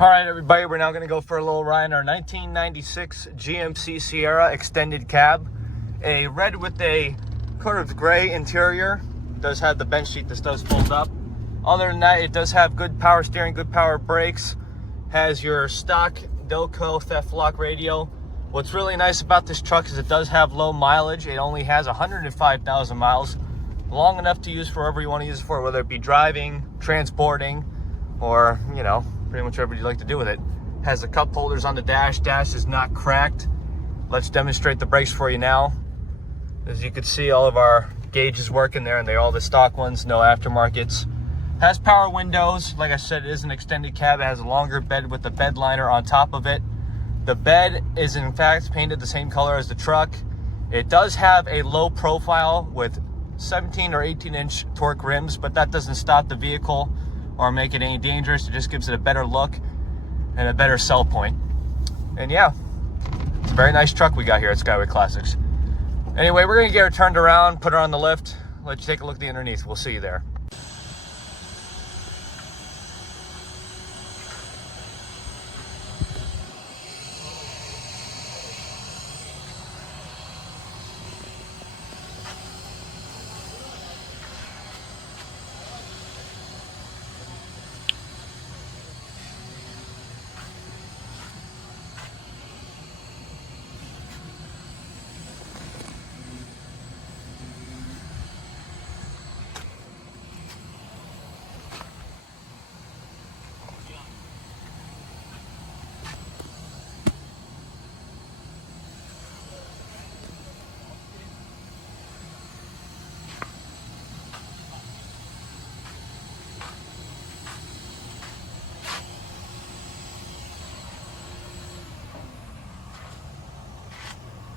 All right, everybody, we're now going to go for a little ride in our 1996 GMC Sierra extended cab. A red with a sort of gray interior. It does have the bench seat. This does fold up. Other than that, it does have good power steering, good power brakes. Has your stock Delco theft lock radio. What's really nice about this truck is it does have low mileage. It only has 105,000 miles. Long enough to use for whatever you want to use it for, whether it be driving, transporting, or, you know, pretty much whatever you'd like to do with it. Has the cup holders on the dash. Dash is not cracked. Let's demonstrate the brakes for you now. As you can see, all of our gauges working there, and they're all the stock ones, no aftermarkets. Has power windows. Like I said, it is an extended cab. It has a longer bed with the bed liner on top of it. The bed is in fact painted the same color as the truck. It does have a low profile with 17 or 18-inch torque rims, but that doesn't stop the vehicle or make it any dangerous. It just gives it a better look and a better sell point. And yeah, it's a very nice truck we got here at Skyway Classics. Anyway, we're gonna get her turned around, put her on the lift, let you take a look at the underneath. We'll see you there.